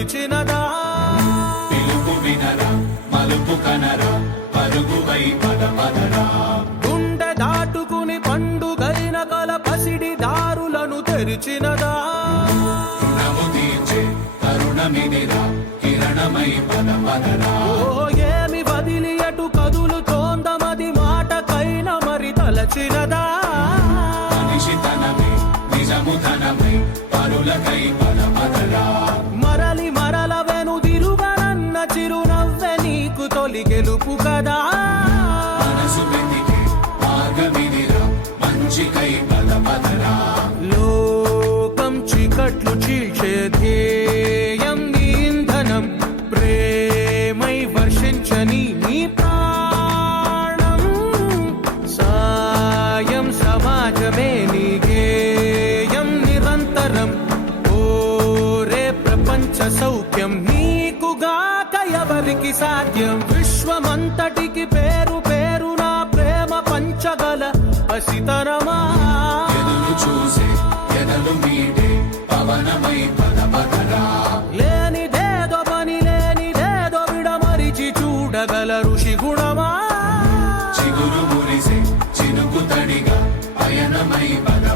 నిలిచినదా పిలుపు వినరా మలుపు కనరా పరుగువై పదపదరా గుండె దాటుకుని పండుగైన కల పసిడి దారులను తెరిచినదా రుణము తీర్చే తరుణమిదిరా కిరణమై పదపదరా ఏమి వదిలి అటు కదులుతోందమది మాటకైన మరి తలచినదా మనిషితనమే నిజముతనమై పరులకై పదపదరా మరలి మరల వెనుదిరుగనన్న చిరునవ్వె నీకు తొలి గెలుపు కదా మనసు వెతికే మార్గమిదిరా మంచికై పదపదరా లోకం చీకట్లు చీల్చే ధ్యేయం నీ ఇంధనం ప్రేమై వర్షించని నీ ప్రాణం సాయం సమాజమే నీ గేయం నిరంతరం ఓరే ప్రపంచ సౌఖ్యం నీకుగాక ఎవరికి సాధ్యం విశ్వమంతటికి పేరు పేరు నా ప్రేమ పంచగల పసితరమా ఎదురు చూసే ఎదలు మీడే పవనమై పదపదరా లేనిదేదో పని లేనిదేదో విడమరిచి చూడగల ఋషి గుణమా చిగురు మురిసే చినుకు తడిగా పయనమై పద